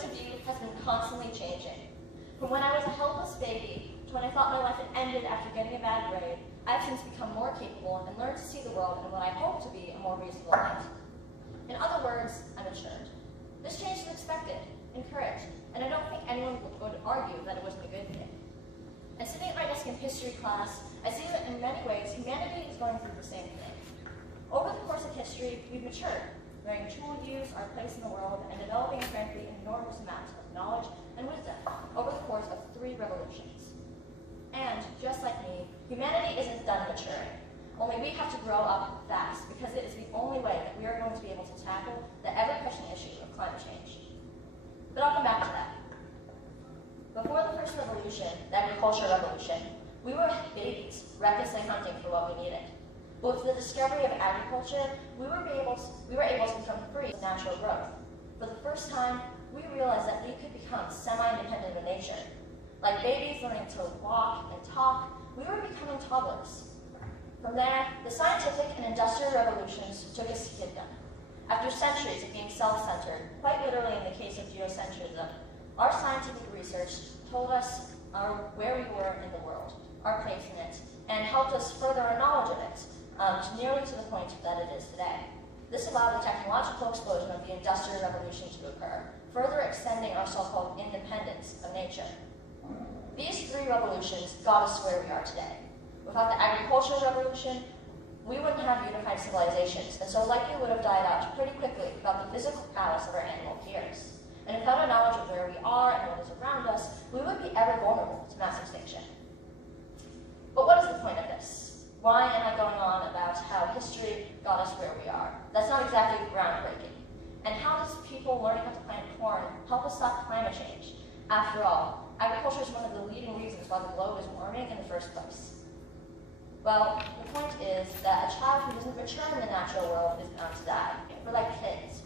point of view has been constantly changing. From when I was a helpless baby to when I thought my life had ended after getting a bad grade, I have since become more capable and learned to see the world in what I hope to be a more reasonable light. In other words, I matured. This change is expected, encouraged, and I don't think anyone would argue that it wasn't a good thing. And sitting at my desk in history class, I see that in many ways, humanity is going through the same thing. Over the course of history, we've matured, learning tool use, our place in the world, and developing, frankly, enormous amounts of knowledge and wisdom over the course of 3 revolutions. And, just like me, humanity isn't done maturing. Only we have to grow up fast, because it is the only way that we are going to be able to tackle the ever-pressing issue of climate change. But I'll come back to that. Before the first revolution, the agricultural revolution, we were babies, recklessly hunting for what we needed. But with the discovery of agriculture, we were able to become free of natural growth. For the first time, we realized that we could become semi-independent of nature. Like babies learning to walk and talk, we were becoming toddlers. From there, the scientific and industrial revolutions took us to kingdom. After centuries of being self-centered, quite literally in the case of geocentrism, our scientific research told us where we were in the world, our place in it, and helped us further our knowledge of it, nearly to the point that it is today. This allowed the technological explosion of the Industrial Revolution to occur, further extending our so-called independence of nature. These 3 revolutions got us where we are today. Without the agricultural revolution, we wouldn't have unified civilizations, and so likely would have died out pretty quickly without the physical prowess of our animal peers. And without a knowledge of where we are and what is around us, we would be ever vulnerable to mass extinction. But what is the point of this? Why am I going on about how history got us where we are? That's not exactly groundbreaking. And how does people learning how to plant corn help us stop climate change? After all, agriculture is one of the leading reasons why the globe is warming in the first place. Well, the point is that a child who doesn't mature in the natural world is bound to die. We're like kids.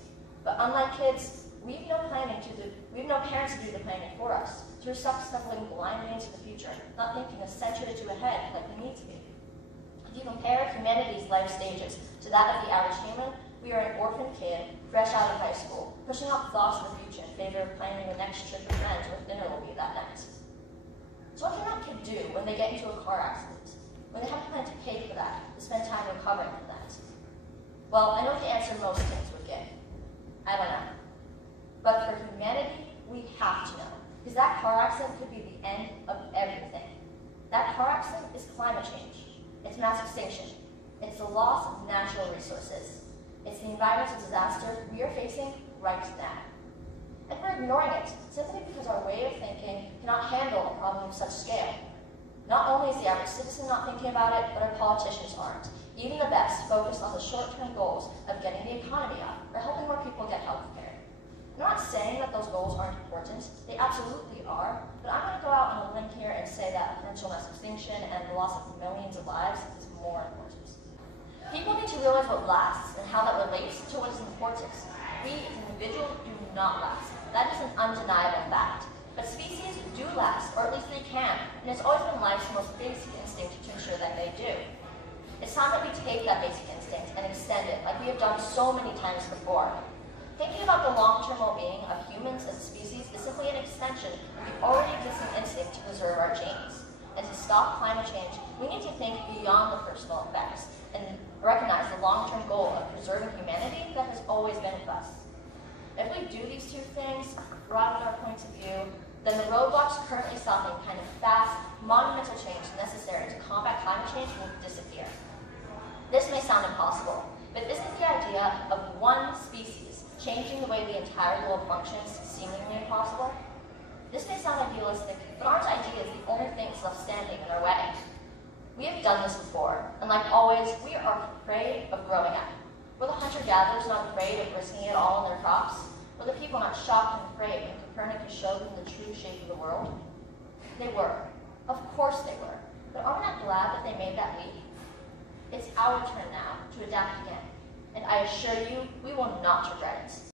But unlike kids, we've no parents to do the planning for us. So we're stuck stumbling blindly into the future, not thinking a century or 2 ahead like we need to be. If you compare humanity's life stages to that of the average human, we are an orphan kid, fresh out of high school, pushing out thoughts of the future in favor of planning the next trip with friends or dinner will be that night. So what can that kid do when they get into a car accident? When they have to plan to pay for that, to spend time recovering from that? Well, I know the answer most kids would give. I don't know. But for humanity, we have to know. Because that car accident could be the end of everything. That car accident is climate change. It's mass extinction. It's the loss of natural resources. It's the environmental disaster we are facing right now. And we're ignoring it, simply because our way of thinking cannot handle a problem of such scale. Not only is the average citizen not thinking about it, but our politicians aren't. Even the best focus on the short-term goals of getting the economy up, or helping more people get health care. I'm not saying that those goals aren't important. They absolutely are, but I'm going to go out on a limb here and say that potential mass extinction and the loss of millions of lives is more important. People need to realize what lasts and how that relates to what is important. We as individuals do not last. That is an undeniable fact. But species do last, or at least they can, and it's always been life's most basic instinct to ensure that they do. It's time that we take that basic instinct and extend it, like we have done so many times before. Thinking about the long-term well-being of humans as a species is simply an extension of the already existing instinct to preserve our genes. And to stop climate change, we need to think beyond the personal effects and recognize the long-term goal of preserving humanity that has always been with us. If we do these 2 things, broaden our points of view, then the roadblocks currently stopping kind of fast, monumental change necessary to combat climate change will disappear. This may sound impossible, but this is the idea of one species changing the way the entire globe functions seemingly impossible. This may sound idealistic, but aren't ideas the only things left standing in our way? We have done this before, and like always, we are afraid of growing up. Were the hunter-gatherers not afraid of risking it all in their crops? Were the people not shocked and afraid when Copernicus showed them the true shape of the world? They were. Of course they were. But are we not glad that they made that leap? It's our turn now to adapt again. And I assure you, we will not regret it.